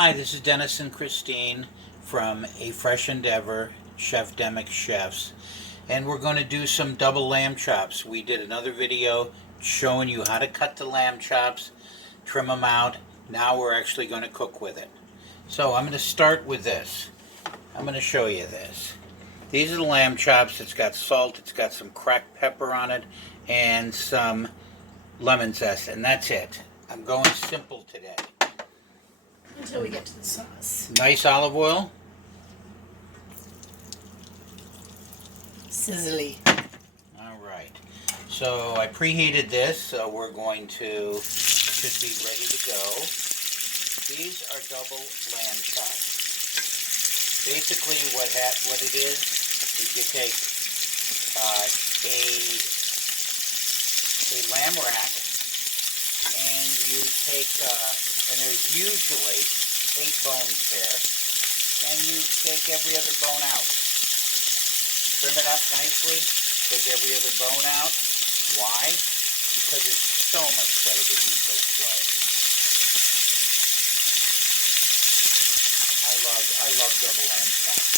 Hi, this is Dennis and Christine from A Fresh Endeavor, Chef Demick Chefs, and we're going to do some double lamb chops. We did another video showing you how to cut the lamb chops, trim them out. Now we're actually going to cook with it. So I'm going to start with this. I'm going to show you this. These are the lamb chops. It's got salt, it's got some cracked pepper on it, and some lemon zest, and that's it. I'm going simple today. Until we get to the sauce. Nice olive oil. Sizzly. All right. So I preheated this, so we're going to, should be ready to go. These are double lamb chops. Basically what it is you take a lamb rack, and you take, and there's usually 8 bones there, and you take every other bone out. Trim it up nicely, take every other bone out. Why? Because it's so much better to eat this way. I love double lamb chops.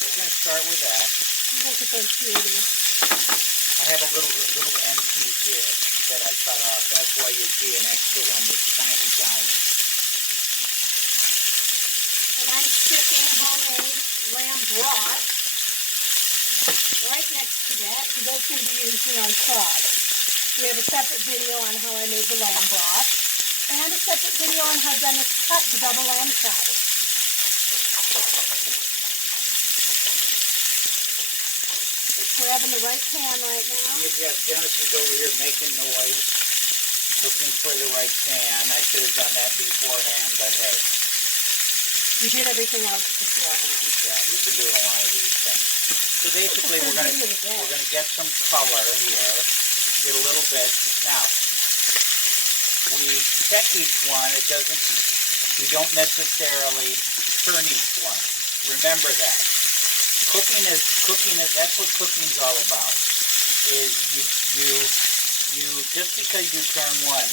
We're going to start with that. Look at those beauties. I have a little end piece here that I cut off. That's why you see an extra one that's tiny. And I'm sticking homemade lamb broth right next to that, because that's going to be used in our sauce. We have a separate video on how I made the lamb broth, and a separate video on how Dennis cut the double lamb chops. Grabbing the right pan right now. Yes, Dennis is over here making noise, looking for the right pan. I should have done that beforehand, but hey. You did everything else beforehand. Yeah, we've been doing a lot of these things. So basically, we're gonna get some color here, get a little bit. Now, we check each one. We don't necessarily turn each one. Remember that. Cooking is, that's what cooking's all about. Is you just because you turn one,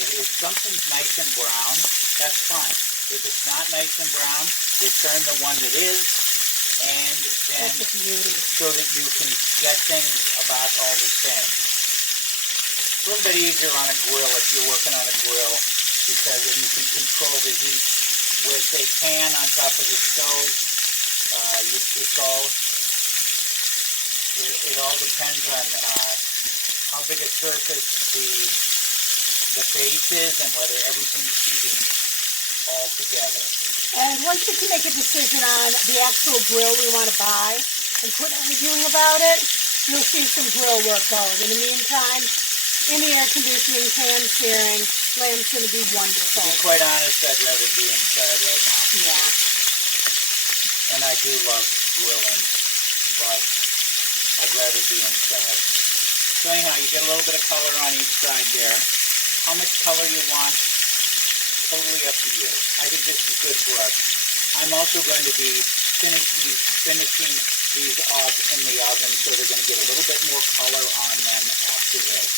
if something's nice and brown, that's fine. If it's not nice and brown, you turn the one that is, and then so that you can get things about all the same. It's a little bit easier on a grill if you're working on a grill, because then you can control the heat with a pan on top of the stove. It all depends on how big a surface the base is and whether everything's heating all together. And once you can make a decision on the actual grill we want to buy and quit arguing about it, you'll see some grill work going. In the meantime, in the air conditioning, pan searing, lamb's going to be wonderful. To be quite honest, I'd rather be inside right now. Yeah. And I do love grilling, but I'd rather be inside. So anyhow, you get a little bit of color on each side there. How much color you want, totally up to you. I think this is good for us. I'm also going to be finishing these off in the oven, so they're going to get a little bit more color on them after this.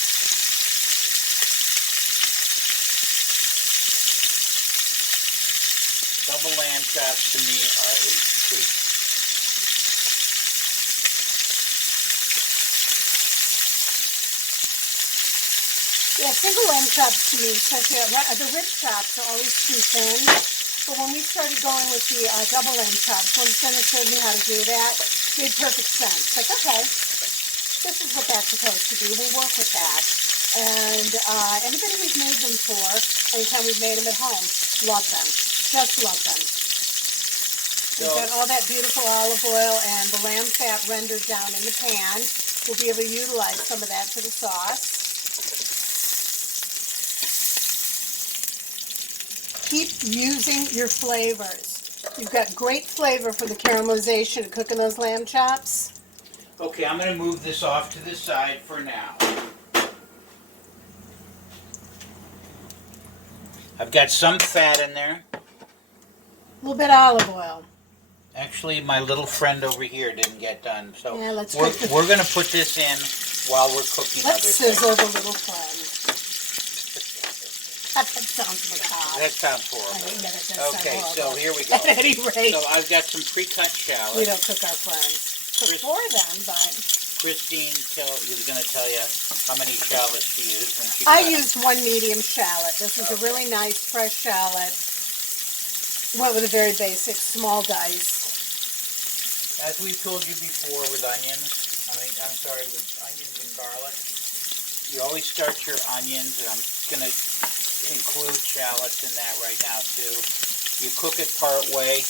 Double lamb chops to me are a treat. Yeah, single lamb chops to me, especially the rib chops are always too thin. But when we started going with the double lamb chops, when Fennel showed me how to do that, it made perfect sense. Like, okay, this is what that's supposed to be. We'll work with that. And anybody we've made them for, anytime we've made them at home, love them. Just love them. We've got all that beautiful olive oil and the lamb fat rendered down in the pan. We'll be able to utilize some of that for the sauce. Keep using your flavors. You've got great flavor for the caramelization of cooking those lamb chops. Okay, I'm going to move this off to the side for now. I've got some fat in there. A little bit of olive oil. Actually, my little friend over here didn't get done, so yeah, we're going to put this in while we're cooking other things. Let's sizzle the little friend. That sounds macabre. That sounds I horrible. mean, that it does sound Okay, so horrible. here we go. At any rate, So I've got some pre-cut we shallots. don't cook our friends. Cook for them, but Christine is going to tell you how many shallots she used when she I cut used one medium shallot. This is a really nice fresh shallot. Went with a very basic small dice. As we've told you before with onions, with onions and garlic, you always start your onions, and I'm going to include shallots in that right now too. You cook it part way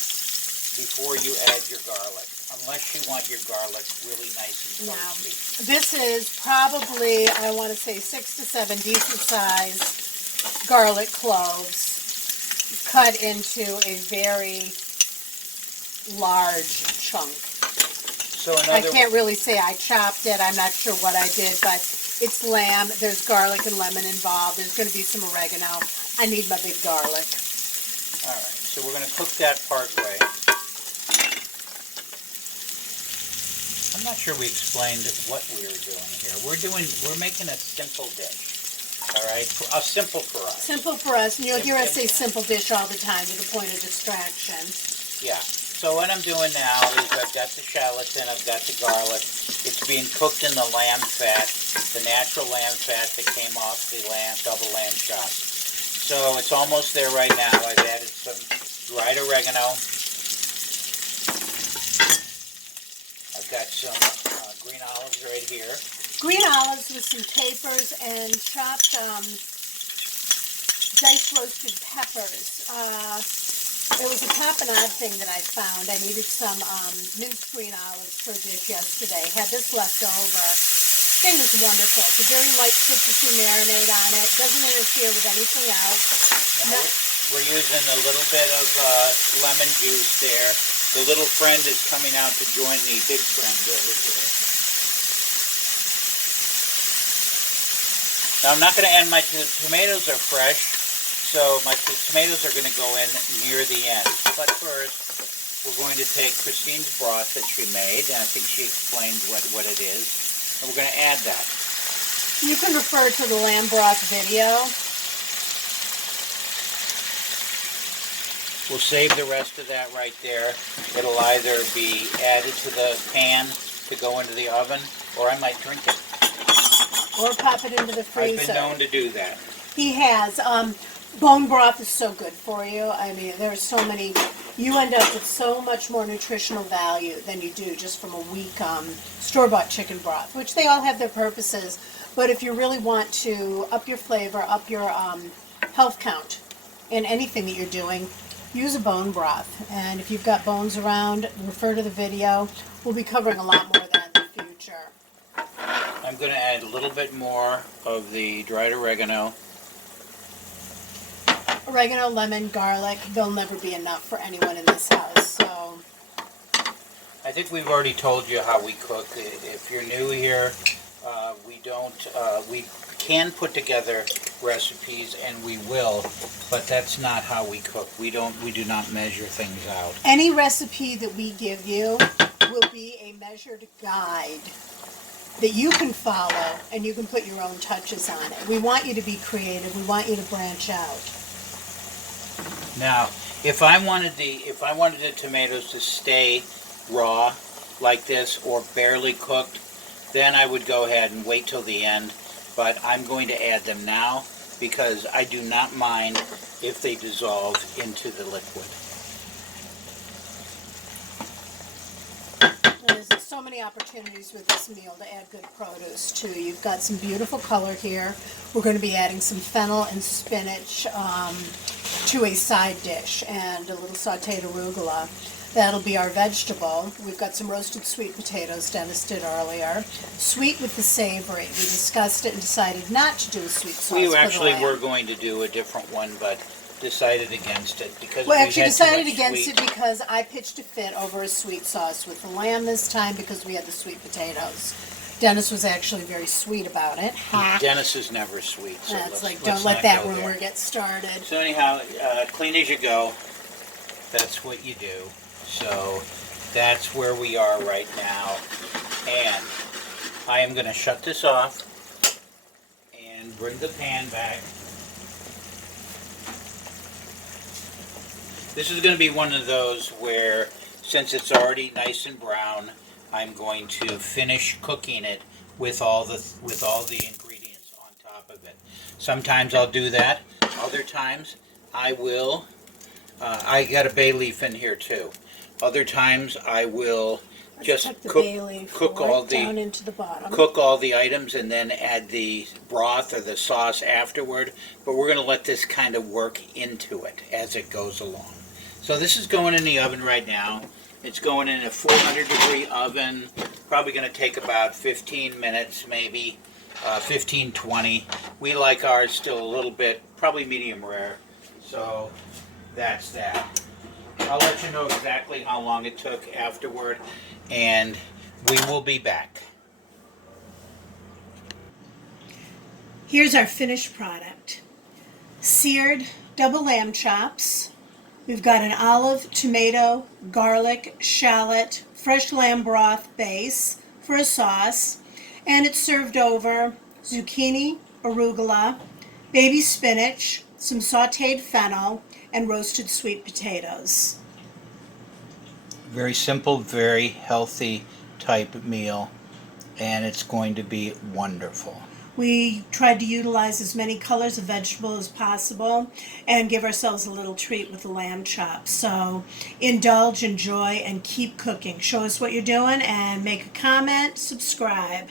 before you add your garlic, unless you want your garlic really nice and toasty. This is probably, I want to say, 6 to 7 decent sized garlic cloves cut into a very large chunk. So I can't really say I chopped it. I'm not sure what I did, but it's lamb. There's garlic and lemon involved. There's going to be some oregano. I need my big garlic. All right, so we're going to cook that part way. I'm not sure we explained what we were doing here. We're making a simple dish. All right, simple for us. Simple for us, and you'll hear us say simple dish all the time to the point of distraction. Yeah. So what I'm doing now is I've got the shallots in, I've got the garlic. It's being cooked in the lamb fat, the natural lamb fat that came off the double lamb chop. So it's almost there right now. I've added some dried oregano. I've got some green olives right here. Green olives with some capers and chopped diced roasted peppers. It was a tapenade thing that I found. I needed some minced green olives for a dish yesterday. Had this left over. Thing was wonderful. It's a very light citrusy marinade on it. Doesn't interfere with anything else. We're using a little bit of lemon juice there. The little friend is coming out to join the big friend over here. Now I'm not going to add my tomatoes are fresh. So my tomatoes are going to go in near the end. But first, we're going to take Christine's broth that she made, and I think she explained what it is. And we're going to add that. You can refer to the lamb broth video. We'll save the rest of that right there. It'll either be added to the pan to go into the oven, or I might drink it. Or pop it into the freezer. I've been known to do that. He has. Bone broth is so good for you. I mean, there's so many, you end up with so much more nutritional value than you do just from a weak store-bought chicken broth, which they all have their purposes. But if you really want to up your flavor, up your health count in anything that you're doing, use a bone broth. And if you've got bones around, refer to the video. We'll be covering a lot more of that in the future. I'm going to add a little bit more of the dried oregano. Oregano, lemon, garlic, they'll never be enough for anyone in this house, so. I think we've already told you how we cook. If you're new here, we can put together recipes, and we will, but that's not how we cook. We do not measure things out. Any recipe that we give you will be a measured guide that you can follow, and you can put your own touches on it. We want you to be creative. We want you to branch out. Now, if I wanted the tomatoes to stay raw like this or barely cooked, then I would go ahead and wait till the end. But I'm going to add them now because I do not mind if they dissolve into the liquid. There's so many opportunities with this meal to add good produce too. You've got some beautiful color here. We're going to be adding some fennel and spinach to a side dish and a little sauteed arugula. That'll be our vegetable. We've got some roasted sweet potatoes Dennis did earlier. Sweet with the savory. We discussed it and decided not to do a sweet sauce. We actually were going to do a different one, but decided against it because we actually decided against it because I pitched a fit over a sweet sauce with the lamb this time because we had the sweet potatoes. Dennis was actually very sweet about it. Dennis is never sweet. So That's don't let that rumor get started. So anyhow, clean as you go. That's what you do. So that's where we are right now. And I am going to shut this off and bring the pan back. This is going to be one of those where, since it's already nice and brown, I'm going to finish cooking it with all the ingredients on top of it. Sometimes I'll do that. Other times I will. I got a bay leaf in here too. Other times I will just cook all down into the bottom. Cook all the items and then add the broth or the sauce afterward. But we're going to let this kind of work into it as it goes along. So this is going in the oven right now. It's going in a 400-degree oven. Probably going to take about 15 minutes, maybe 15, 20. We like ours still a little bit, probably medium rare. So that's that. I'll let you know exactly how long it took afterward, and we will be back. Here's our finished product. Seared double lamb chops. We've got an olive, tomato, garlic, shallot, fresh lamb broth base for a sauce, and it's served over zucchini, arugula, baby spinach, some sauteed fennel, and roasted sweet potatoes. Very simple, very healthy type meal, and it's going to be wonderful. We tried to utilize as many colors of vegetable as possible and give ourselves a little treat with the lamb chops. So indulge, enjoy, and keep cooking. Show us what you're doing and make a comment, subscribe.